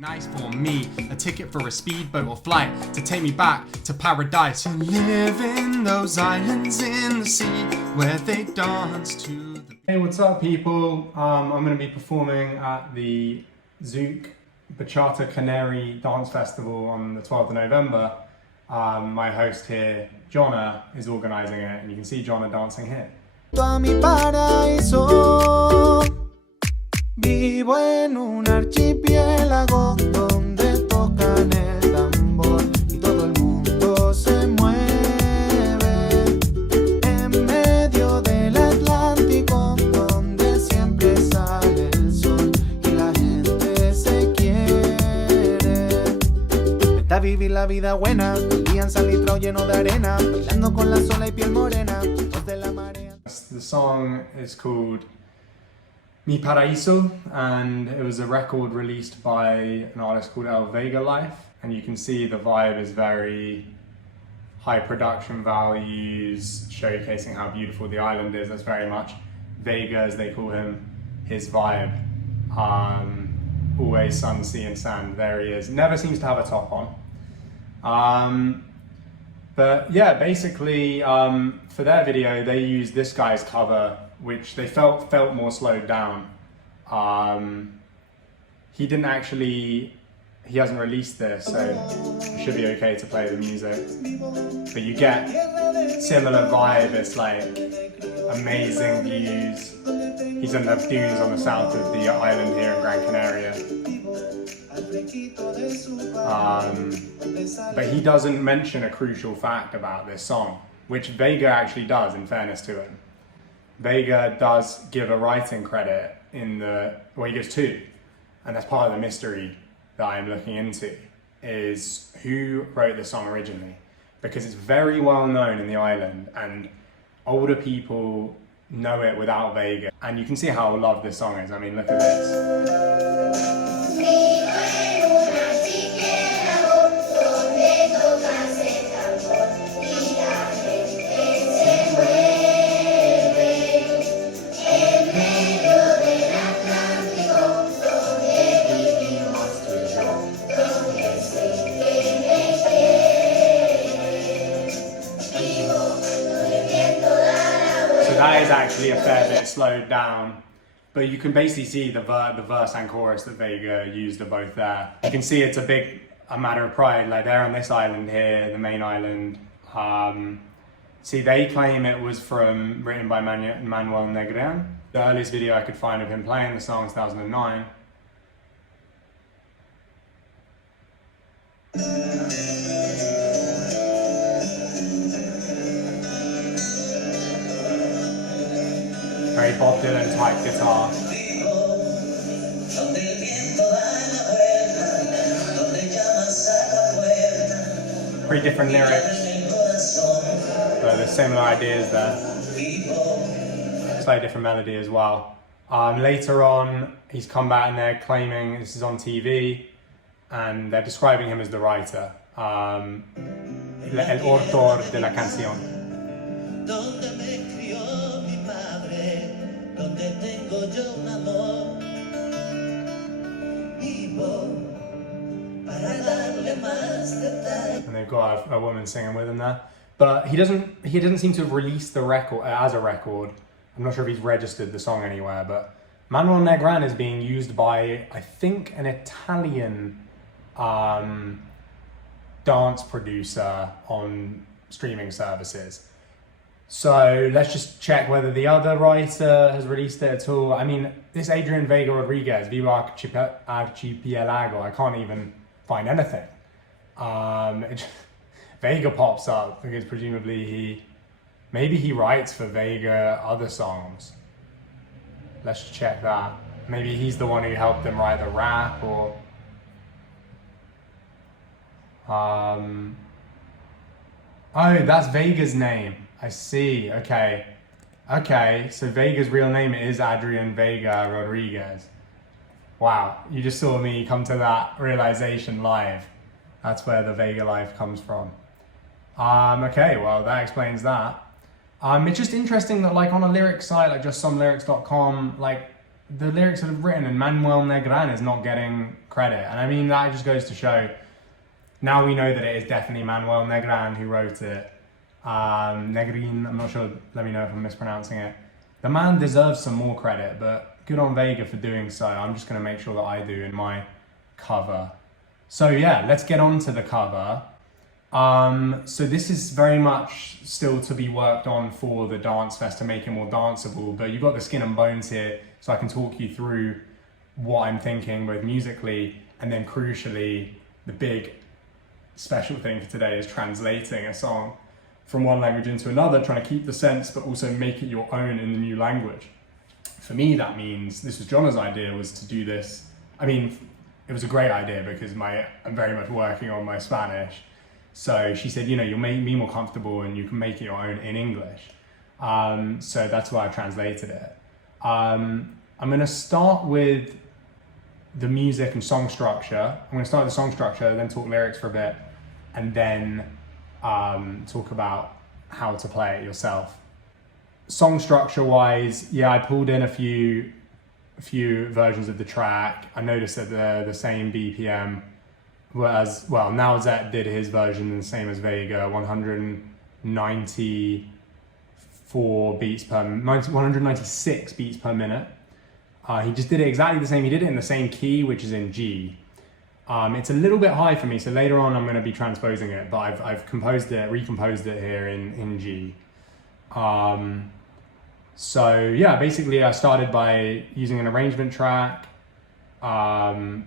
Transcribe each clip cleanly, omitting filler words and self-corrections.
Nice for me, a ticket for a speedboat or flight to take me back to paradise and live in those islands in the sea where they dance to the... Hey, what's up people? I'm going to be performing at the Zouk Bachata Canary Dance Festival on the 12th of November. My host here, Jonna, is organising it, and you can see Jonna dancing here. Mi Paraiso, vivo en un archipielago donde tocan el tambor y todo el mundo se mueve en medio del Atlántico donde siempre sale el sol y la gente se quiere. Vete a vivir la vida buena, alianza litro lleno de arena, bailando con la sola y piel morena, dos de la marea. The song is called Mi Paraiso, and it was a record released by an artist called Vega Life, and you can see the vibe is very high production values, showcasing how beautiful the island is. That's very much Vega, as they call him, his vibe. Always sun, sea and sand, there he is. Never seems to have a top on. But yeah, basically for their video they used this guy's cover, which they felt more slowed down. He hasn't released this, so it should be okay to play the music. But you get similar vibe, it's like amazing views. He's in the dunes on the south of the island here in Gran Canaria. But he doesn't mention a crucial fact about this song, which Vega actually does, in fairness to him. Vega does give a writing credit in well, he gives two, and that's part of the mystery that I'm looking into, is who wrote the song originally, because it's very well known in the island and older people know it without Vega, and you can see how loved this song is. I mean, look at this. That is actually a fair bit slowed down, but you can basically see the verse and chorus that Vega used are both there. You can see it's a matter of pride, like they're on this island here, the main island. See, they claim it was written by Manuel Negrin. The earliest video I could find of him playing the song is 2009. Very Bob Dylan type guitar. Pretty different lyrics, but there's similar ideas there. Slightly different melody as well. Later on, he's come back and they're claiming, this is on TV, and they're describing him as the writer. El autor de la canción. And they've got a woman singing with him there, but he doesn't seem to have released the record as a record. I'm not sure if he's registered the song anywhere, but Manuel Negrin is being used by, I think, an Italian dance producer on streaming services. So let's just check whether the other writer has released it at all. I mean, this Adrian Vega Rodriguez, Vivo archipielago, I can't even find anything. Vega pops up because presumably maybe he writes for Vega other songs. Let's check that. Maybe he's the one who helped them write the rap, or oh, that's Vega's name. I see. Okay, so Vega's real name is Adrian Vega Rodriguez. Wow, you just saw me come to that realization live. That's where the Vega Life comes from. Okay, well that explains that. It's just interesting that, like, on a lyric site like justsomelyrics.com, like the lyrics that I've written, and Manuel Negrin is not getting credit. And I mean, that just goes to show, now we know that it is definitely Manuel Negrin who wrote it. Negrin, I'm not sure, let me know if I'm mispronouncing it. The man deserves some more credit, but good on Vega for doing so. I'm just gonna make sure that I do in my cover. So yeah, let's get on to the cover. So this is very much still to be worked on for the Dance Fest to make it more danceable, but you've got the skin and bones here, so I can talk you through what I'm thinking both musically, and then crucially, the big special thing for today is translating a song from one language into another, trying to keep the sense, but also make it your own in the new language. For me, that means, this was Jonna's idea, was to do this. I mean, it was a great idea because I'm very much working on my Spanish. So she said, you know, you'll make me more comfortable and you can make it your own in English. So that's why I translated it. I'm gonna start with the music and song structure. I'm gonna start with the song structure, then talk lyrics for a bit, and then talk about how to play it yourself. Song structure wise, yeah, I pulled in a few versions of the track. I noticed that they're the same BPM, whereas, well, now Zet did his version the same as Vega, 196 beats per minute. He just did it exactly the same. He did it in the same key, which is in G. It's a little bit high for me, so later on I'm going to be transposing it, but I've recomposed it here in G. So yeah, basically I started by using an arrangement track and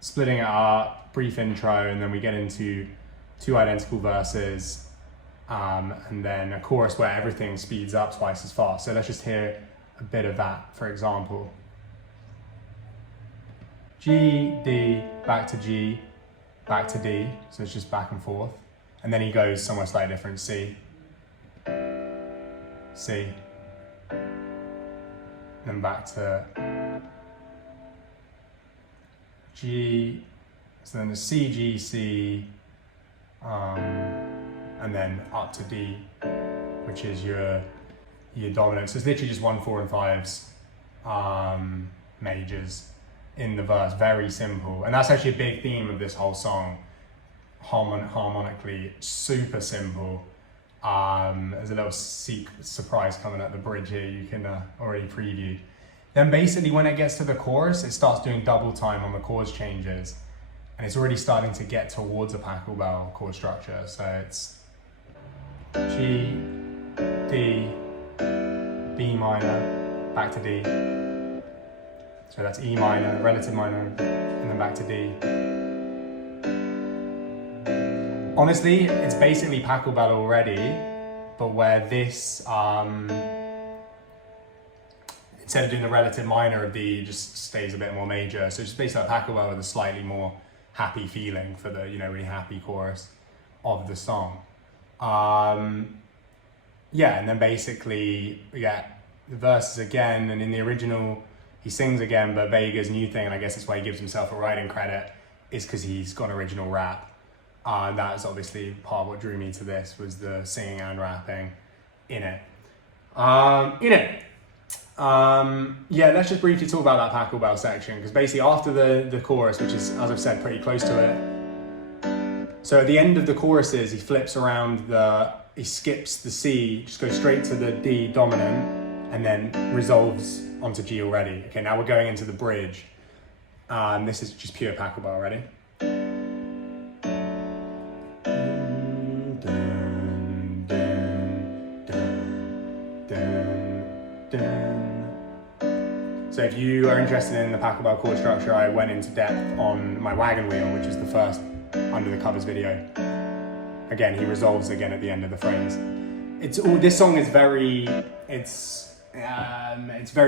splitting it up, brief intro, and then we get into 2 identical verses, and then a chorus where everything speeds up twice as fast. So let's just hear a bit of that, for example. G, D, back to G, back to D, so it's just back and forth. And then he goes somewhere slightly different, C, C, then back to G, so then the C, G, C, and then up to D, which is your dominant. So it's literally just 1, 4, and 5s, majors in the verse, very simple. And that's actually a big theme of this whole song, harmonically, super simple. There's a little surprise coming at the bridge here, you can already preview. Then basically when it gets to the chorus, it starts doing double time on the chords changes, and it's already starting to get towards a Pachelbel chord structure. So it's G, D, B minor, back to D. So that's E minor, relative minor, and then back to D. Honestly, it's basically Pachelbel already, but where this, instead of doing the relative minor of D, it just stays a bit more major. So it's just basically like Pachelbel with a slightly more happy feeling for the, really happy chorus of the song. Yeah, and then basically we get the verses again, and in the original, he sings again, but Vega's new thing, and I guess that's why he gives himself a writing credit, is because he's got original rap. That is obviously part of what drew me to this, was the singing and rapping in it. Yeah, let's just briefly talk about that Pachelbel section, because basically after the chorus, which is, as I've said, pretty close to it, so at the end of the choruses, he flips around he skips the C, just goes straight to the D dominant, and then resolves onto G already. Okay, now we're going into the bridge. This is just pure Pachelbel already. So if you are interested in the Pachelbel chord structure, I went into depth on my wagon wheel, which is the first under the covers video. Again, he resolves again at the end of the phrase. This song is very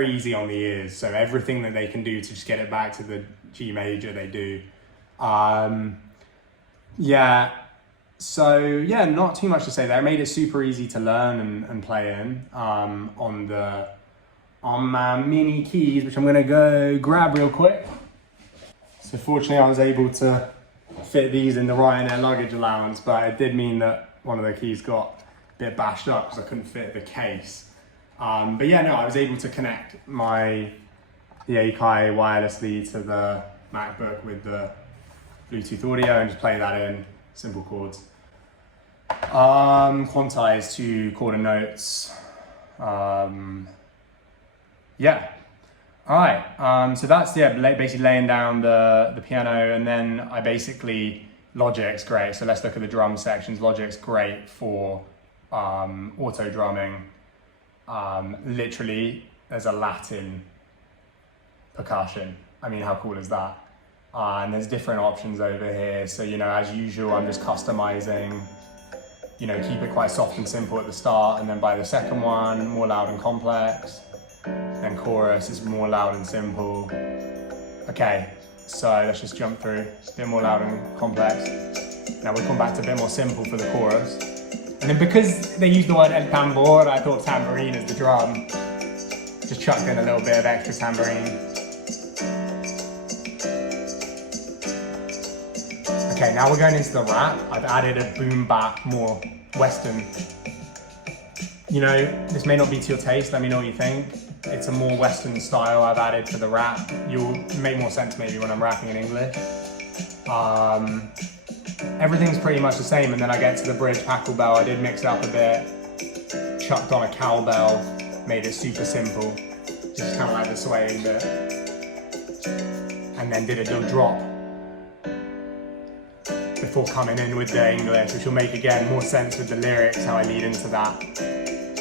easy on the ears. So everything that they can do to just get it back to the G major, they do. Yeah. So yeah, not too much to say there. I made it super easy to learn and play in on my mini keys, which I'm gonna go grab real quick. So fortunately I was able to fit these in the Ryanair luggage allowance, but it did mean that one of the keys got a bit bashed up because I couldn't fit the case. But yeah, no, I was able to connect the Akai wirelessly to the MacBook with the Bluetooth audio and just play that in, simple chords. Quantize to quarter notes. Yeah. All right. So that's basically laying down the piano, and then I basically Logic's great. So let's look at the drum sections. Logic's great for auto drumming. Literally, there's a Latin percussion. I mean, how cool is that? And there's different options over here. So, you know, as usual, I'm just customizing, you know, keep it quite soft and simple at the start. And then by the second one, more loud and complex. Then chorus is more loud and simple. Okay, so let's just jump through. It's a bit more loud and complex. Now we'll come back to a bit more simple for the chorus. And then because they use the word el tambor, I thought tambourine is the drum. Just chucked in a little bit of extra tambourine. Okay, now we're going into the rap. I've added a boom bap, more Western. You know, this may not be to your taste, let me know what you think. It's a more Western style I've added to the rap. You'll make more sense maybe when I'm rapping in English. Everything's pretty much the same, and then I get to the bridge, Packle Bell. I did mix it up a bit, chucked on a cowbell, made it super simple, just kind of like the swaying bit, and then did a little drop before coming in with the English, which will make again more sense with the lyrics, how I lead into that.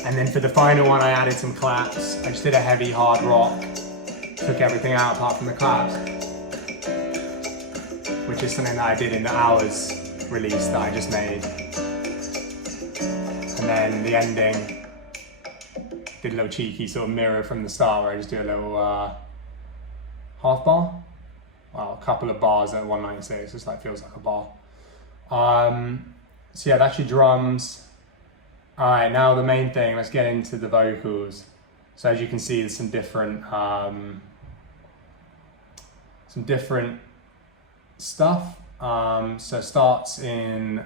And then for the final one, I added some claps. I just did a heavy hard rock, took everything out apart from the claps, which is something that I did in the Hours release that I just made. And then the ending, did a little cheeky sort of mirror from the start where I just do a little half bar. Well, a couple of bars at 196, just like feels like a bar. So yeah, that's your drums. All right, now the main thing, let's get into the vocals. So as you can see, there's some different stuff. So starts in,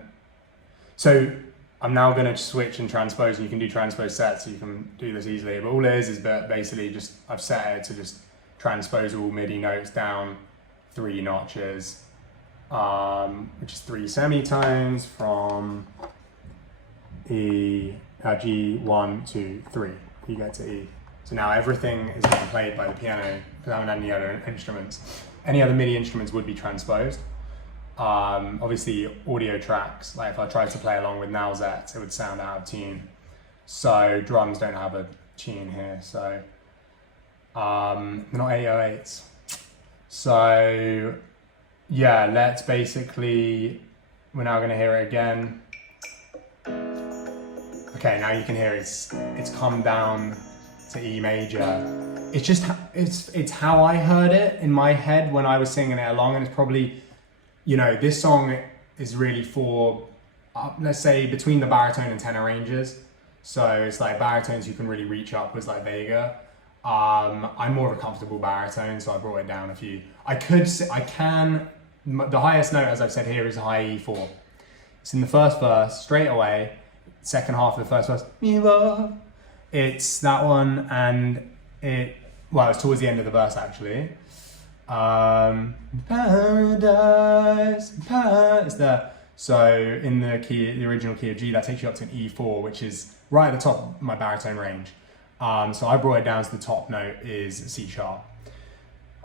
so I'm now gonna switch and transpose, and you can do transpose sets, so you can do this easily. But all it is that basically just, I've set it to just transpose all MIDI notes down 3 notches, which is 3 semitones from E, G, 1, 2, 3, you get to E. So now everything is being played by the piano, because I haven't had any other instruments. Any other MIDI instruments would be transposed. Obviously audio tracks, like if I tried to play along with Nowzets, it would sound out of tune. So drums don't have a tune here, so they're not 808s. So yeah, let's basically, we're now gonna hear it again. Okay, now you can hear it's come down to E major. It's just, it's how I heard it in my head when I was singing it along, and it's probably, you know, this song is really for, let's say, between the baritone and tenor ranges. So it's like baritones you can really reach upwards like Vega. I'm more of a comfortable baritone, so I brought it down a few. The highest note, as I've said here, is a high E4. It's in the first verse, straight away. Second half of the first verse, Vivo. It's that one, and it's towards the end of the verse actually. Paradise, it's there. So in the original key of G, that takes you up to an E4, which is right at the top of my baritone range. So I brought it down to the top note is C sharp.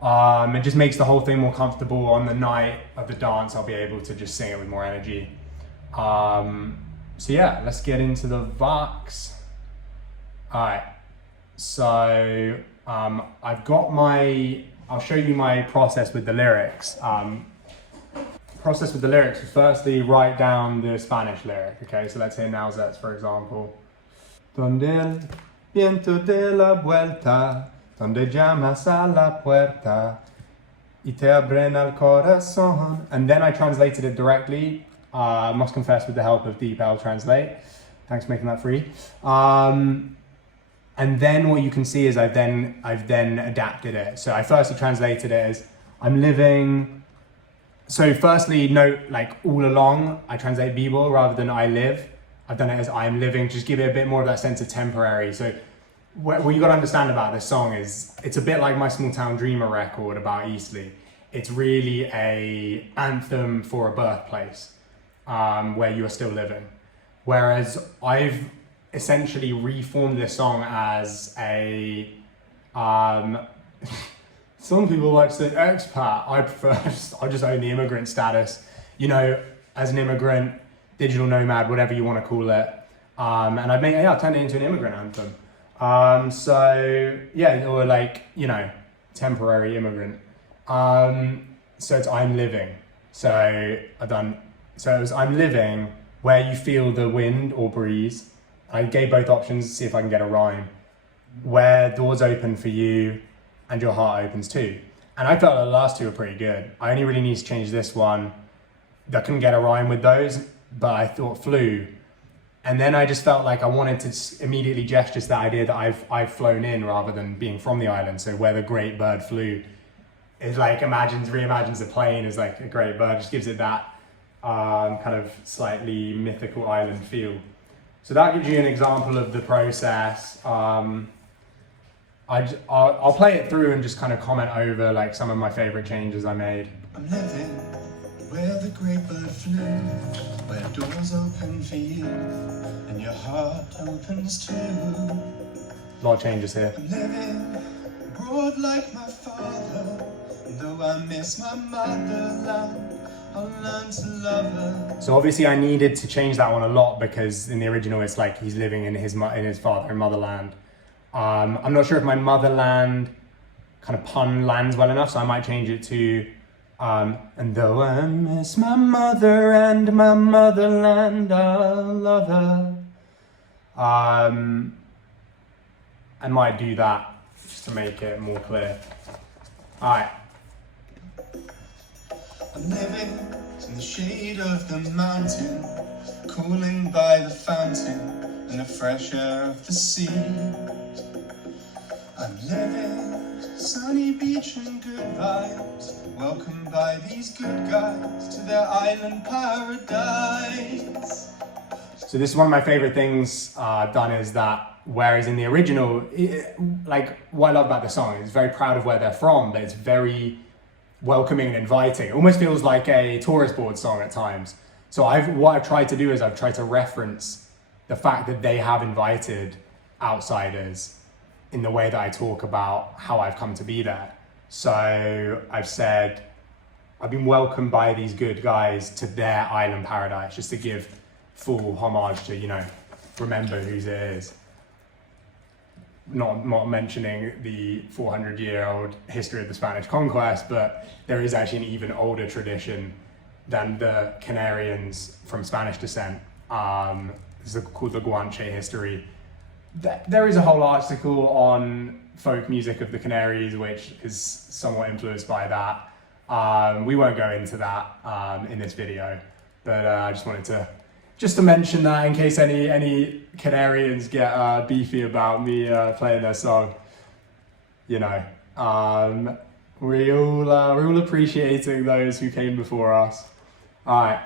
It just makes the whole thing more comfortable. On the night of the dance, I'll be able to just sing it with more energy. So yeah, let's get into the Vox. All right, so I'll show you my process with the lyrics. Process with the lyrics is firstly write down the Spanish lyric, okay? So let's hear Nowzets, for example. Donde el viento de la vuelta, donde llamas a la puerta, y te abren el corazón. And then I translated it directly. I must confess, with the help of DeepL Translate. Thanks for making that free. And then what you can see is I've then adapted it. So I firstly translated it as I'm living. So firstly, note like all along, I translate Vivo rather than I live. I've done it as I'm living, just give it a bit more of that sense of temporary. So what you got to understand about this song is it's a bit like my Small Town Dreamer record about Eastleigh. It's really a anthem for a birthplace where you are still living. Whereas I've essentially reformed this song as a, some people like to say expat. I prefer, I just own the immigrant status. You know, as an immigrant, digital nomad, whatever you want to call it. And I've turned it into an immigrant anthem. So yeah, or like, you know, temporary immigrant. So it's I'm living. So it was I'm living where you feel the wind or breeze. I gave both options to see if I can get a rhyme. Where doors open for you and your heart opens too. And I felt the last two were pretty good. I only really need to change this one. I couldn't get a rhyme with those, but I thought flew. And then I just felt like I wanted to immediately gesture to the idea that I've flown in rather than being from the island. So where the great bird flew is like reimagines the plane as like a great bird, just gives it that kind of slightly mythical island feel. So that gives you an example of the process. I'll play it through and just kind of comment over like some of my favorite changes I made. I'm living where the great bird flew, where doors open for you and your heart opens too. A lot of changes here. I'm living abroad like my father, and though I miss my motherland, I'll learn to love her. So obviously I needed to change that one a lot because in the original it's like he's living in his father and motherland. I'm not sure if my motherland kind of pun lands well enough, so I might change it to and though I miss my mother and my motherland, I'll love her. I might do that just to make it more clear. Alright. I'm living in the shade of the mountain, cooling by the fountain and the fresh air of the sea. I'm living sunny beach and good vibes, welcomed by these good guys to their island paradise. So this is one of my favorite things done is that whereas in the original, like what I love about the song, it's very proud of where they're from, but it's very welcoming and inviting. It almost feels like a tourist board song at times. So what I've tried to do is I've tried to reference the fact that they have invited outsiders in the way that I talk about how I've come to be there. So I've said, I've been welcomed by these good guys to their island paradise, just to give full homage to, you know, remember whose it is. Not mentioning the 400-year-old history of the Spanish conquest, but there is actually an even older tradition than the Canarians from Spanish descent. This is called the Guanche history. There is a whole article on folk music of the Canaries, which is somewhat influenced by that. We won't go into that in this video, but I just wanted to mention that in case any Canarians get beefy about me playing their song. You know, we're all appreciating those who came before us. All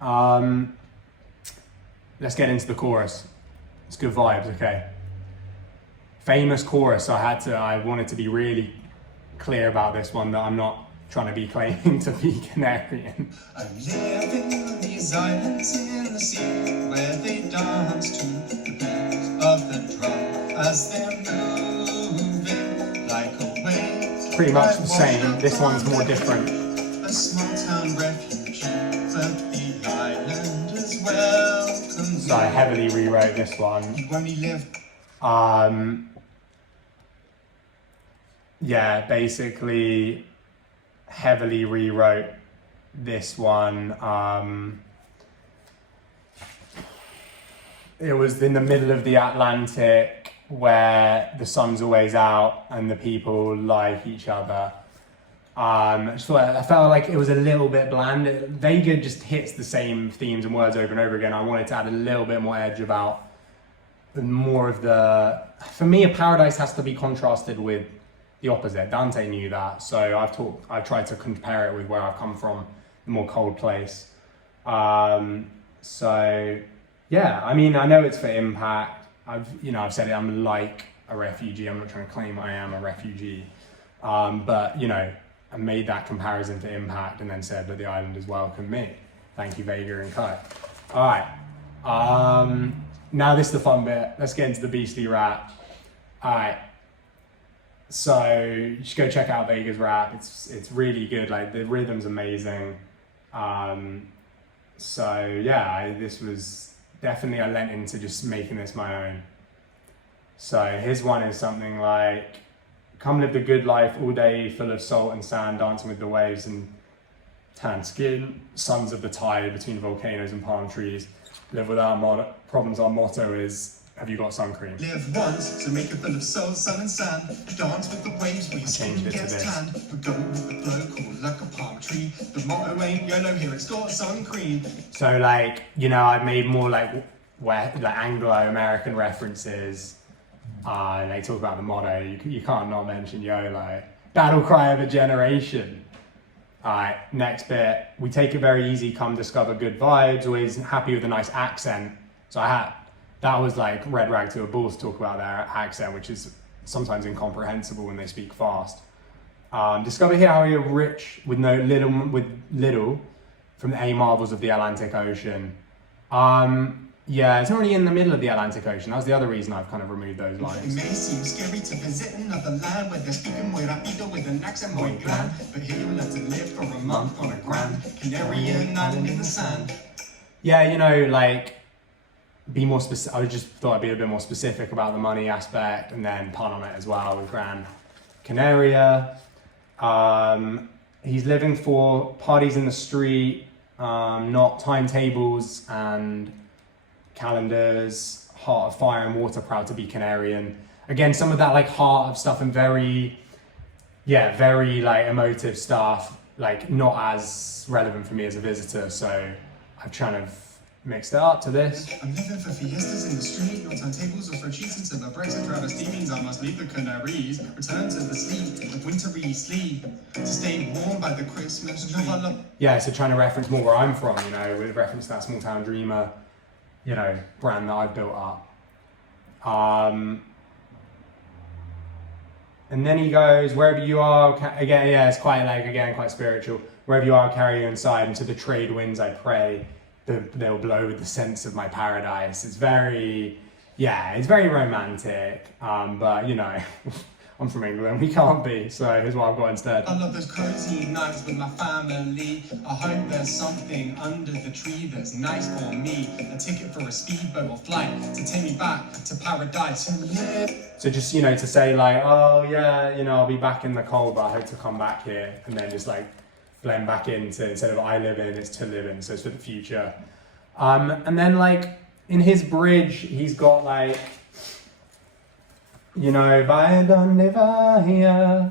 right, let's get into the chorus. It's good vibes, okay. Famous chorus. I wanted to be really clear about this one, that I'm not trying to be claiming to be Canarian. I'm living on these islands in the sea, where they dance to the beat of the drum as they're moving like a wave. Pretty much the same. This one's more different. A small town refugee, but the island is welcome. So I heavily rewrote this one. You only live. Yeah, basically heavily rewrote this one. It was in the middle of the Atlantic where the sun's always out and the people like each other. I felt like it was a little bit bland. Vega just hits the same themes and words over and over again. I wanted to add a little bit more edge about more of the... For me, a paradise has to be contrasted with the opposite. Dante knew that, so I've tried to compare it with where I've come from, the more cold place. So yeah, I mean, I know it's for impact. I've said it. I'm like a refugee. I'm not trying to claim I am a refugee. But, you know, I made that comparison to impact and then said that the island has welcomed me. Thank you, Vega and Kai. All right. Now this is the fun bit. Let's get into the beastly rap. All right. So you should go check out Vega's rap. It's really good. Like the rhythm's amazing. So yeah, this was definitely, I lent into just making this my own. So his one is something like, come live the good life all day, full of salt and sand, dancing with the waves and tan skin, sons of the tide between volcanoes and palm trees. Live without problems. Our motto is, have you got sun cream? Live once, so make it full of soul, sun and sand. Dance with the waves where your skin gets tanned. But go with the flow, cool like a palm tree. The motto ain't YOLO, here it's got sun cream. So like, you know, I've made more like Anglo-American references. And they talk about the motto. You can't not mention YOLO. Battle cry of a generation. Alright, next bit. We take it very easy, come discover good vibes, always happy with a nice accent. So that was like red rag to a bull to talk about their accent, which is sometimes incomprehensible when they speak fast. Discover here how you're rich with little from the marvels of the Atlantic Ocean. Yeah, it's not really in the middle of the Atlantic Ocean. That was the other reason I've kind of removed those lines. It may seem scary to visit another land where they're speaking muy rapido with an accent muy bland. But here you'll learn to live for a month on a grand Canarian island in the sand. Yeah, you know, like, be more specific. I just thought I'd be a bit more specific about the money aspect and then pun on it as well with Gran Canaria. He's living for parties in the street, not timetables and calendars, heart of fire and water, proud to be Canarian. Again, some of that like heart of stuff and very like emotive stuff, like not as relevant for me as a visitor. So I've kind of mixed it up to this. I'm living for fiestas in the street, no timetables or spreadsheets until the Brexit travesty means I must leave the Canaries, return to the sleep, of wintry sleep, to stay warm by the Christmas tree. Yeah, so trying to reference more where I'm from, you know, with reference to that Small Town Dreamer, you know, brand that I've built up. And then he goes, wherever you are, again, yeah, it's quite like, again, quite spiritual. Wherever you are, carry you inside, and to the trade winds I pray, they'll blow with the sense of my paradise. It's very, yeah, it's very romantic, but you know, I'm from England, we can't be, so here's what I've got instead. I love those cozy nights with my family. I hope there's something under the tree that's nice for me. A ticket for a speedboat or flight to take me back to paradise. So just, you know, to say like, oh yeah, you know, I'll be back in the cold, but I hope to come back here, and then just like blend back into, instead of I live in, it's to live in, so it's for the future. And then like in his bridge, he's got like, you know, vaya donde vaya.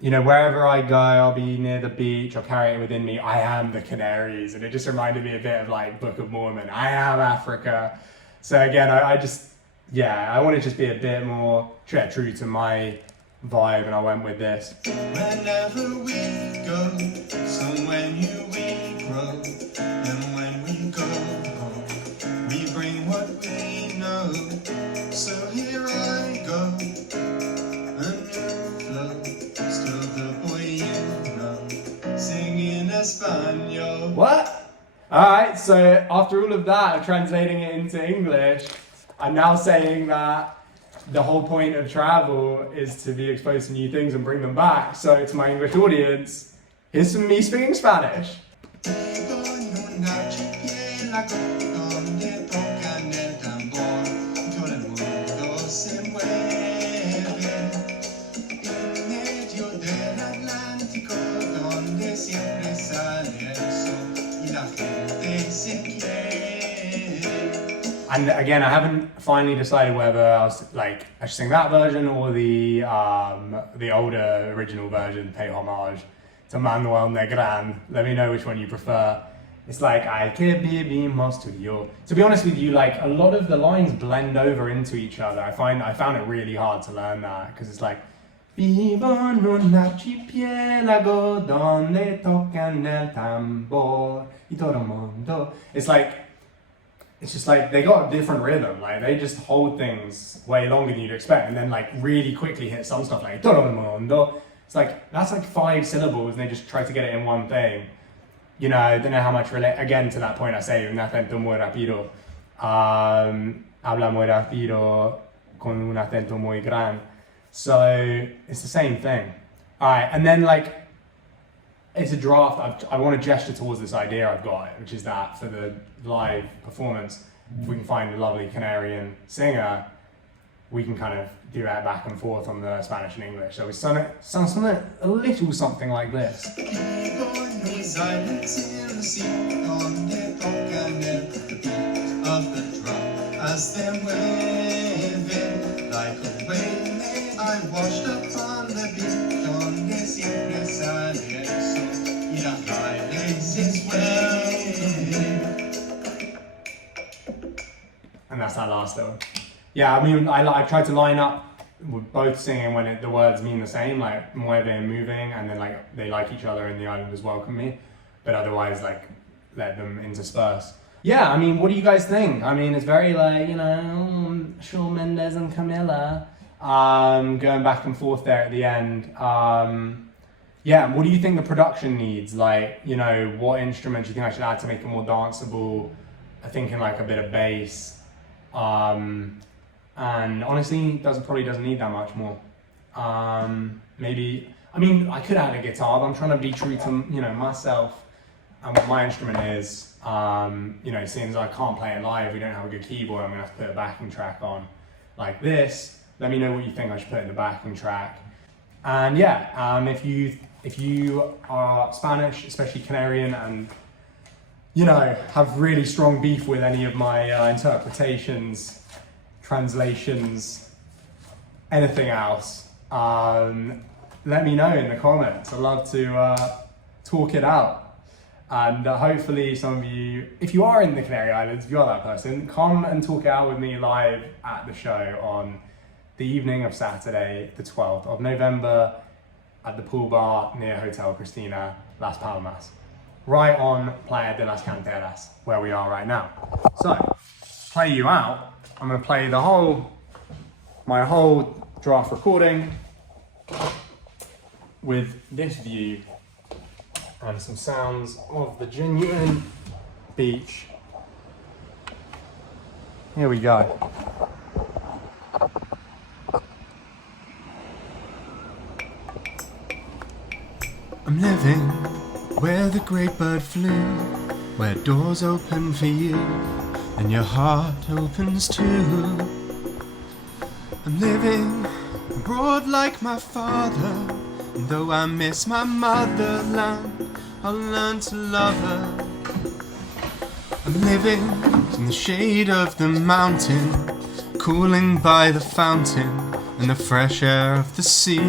You know, wherever I go, I'll be near the beach, I'll carry it within me. I am the Canaries. And it just reminded me a bit of like Book of Mormon. I am Africa. So again, I just, yeah, I want to just be a bit more true to my vibe, and I went with this. Whenever we go, somewhere new we grow. And when we go home, we bring what we know. So here I go, a new flow, still the boy you know, singing Espanol. What? Alright, so after all of that, translating it into English, I'm now saying that the whole point of travel is to be exposed to new things and bring them back. So to my English audience, here's some me speaking Spanish. And again, I haven't finally decided whether I should sing that version or the older original version, pay homage to Manuel Negrin. Let me know which one you prefer. It's like, I que vivimos to you. To be honest with you, like a lot of the lines blend over into each other. I found it really hard to learn that, because it's like, Vivo en un archipielago donde tocan el tambor y todo el mundo. It's like, it's just like they got a different rhythm. Like they just hold things way longer than you'd expect, and then like really quickly hit some stuff like todo el mundo. It's like that's like 5 syllables, and they just try to get it in one thing. You know, I don't know how much again to that point I say un acento muy rápido. Habla muy rápido con un acento muy gran. So it's the same thing. All right, and then like it's a draft. I want to gesture towards this idea I've got, which is that for the live performance, if we can find a lovely Canarian singer, we can kind of do that back and forth on the Spanish and English. So we sung something, a little something like this. I washed up on the beach donde siempre sale el sol y la silence And that's that last little. Yeah, I mean, I tried to line up with both singing when the words mean the same, like mueve and moving, and then like they like each other and the islanders welcome me, but otherwise like let them intersperse. Yeah, I mean, what do you guys think? I mean, it's very like, you know, Shawn Mendes and Camilla. Going back and forth there at the end. Yeah, what do you think the production needs? Like, you know, what instruments you think I should add to make it more danceable? I'm thinking like a bit of bass. And honestly, probably doesn't need that much more. Maybe, I mean, I could add a guitar, but I'm trying to be true to, you know, myself and what my instrument is. You know, seeing as I can't play it live, we don't have a good keyboard, I'm gonna have to put a backing track on like this. Let me know what you think I should put in the backing track. And yeah, if you are Spanish, especially Canarian, and you know, have really strong beef with any of my interpretations, translations, anything else, let me know in the comments. I'd love to talk it out. And hopefully some of you, if you are in the Canary Islands, if you're that person, come and talk it out with me live at the show on the evening of Saturday, the 12th of November at the pool bar near Hotel Cristina, Las Palmas, right on Playa de las Canteras, where we are right now. So, to play you out, I'm gonna play my whole draft recording with this view and some sounds of the genuine beach. Here we go. I'm living where the great bird flew, where doors open for you and your heart opens too. I'm living abroad like my father, and though I miss my motherland, I'll learn to love her. I'm living in the shade of the mountain, cooling by the fountain in the fresh air of the sea.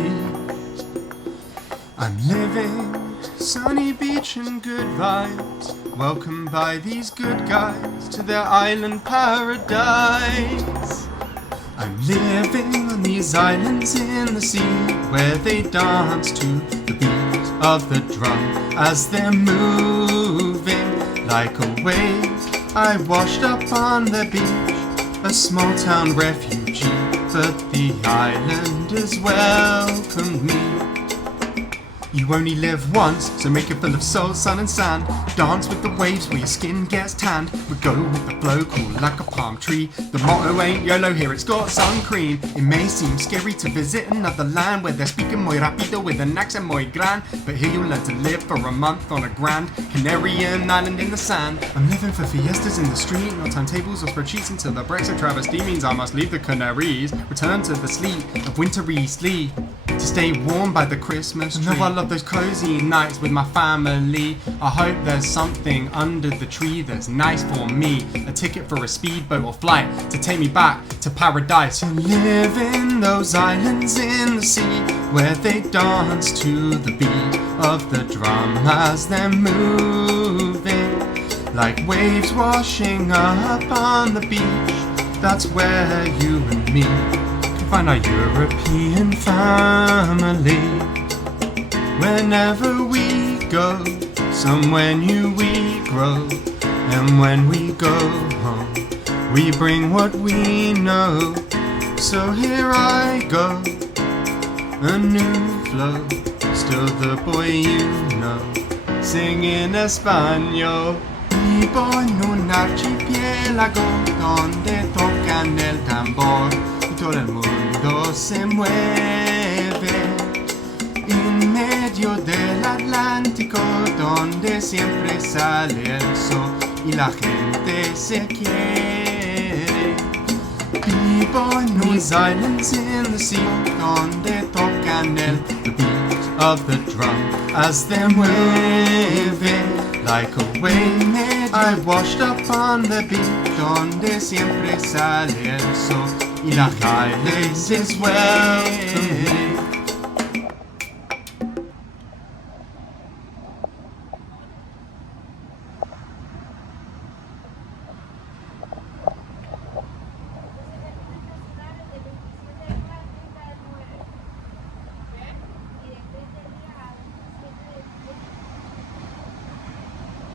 I'm living sunny beach and good vibes, welcomed by these good guys to their island paradise. I'm living on these islands in the sea, where they dance to the beat of the drum as they're moving like a wave. I washed up on the beach, a small town refugee, but the islanders welcomed me. You only live once, so make it full of soul, sun and sand. Dance with the waves where your skin gets tanned. We go with the flow, cool like a palm tree. The motto ain't YOLO, here it's got sun cream. It may seem scary to visit another land where they're speaking muy rápido with an accent muy gran, but here you'll learn to live for a month on a grand Canarian island in the sand. I'm living for fiestas in the street, no timetables or spreadsheets until the Brexit travesty means I must leave the Canaries, return to the sleep of wintry sleep, to stay warm by the Christmas tree. I love those cozy nights with my family. I hope there's something under the tree that's nice for me. A ticket for a speedboat or flight to take me back to paradise. To live in those islands in the sea, where they dance to the beat of the drum as they're moving like waves washing up on the beach. That's where you and me find our European family. Whenever we go, somewhere new we grow, And when we go home, we bring what we know. So here I go, a new flow, still the boy you know, sing in español. Vivo en un archipiélago donde tocan el tambor y todo el mundo se mueve. En medio del Atlántico donde siempre sale el sol y la gente se quiere. Vivo en these islands in the sea donde tocan the beat of the drum as they're waving like a wave. I washed up on the beach donde siempre sale el sol y la gente is welcome.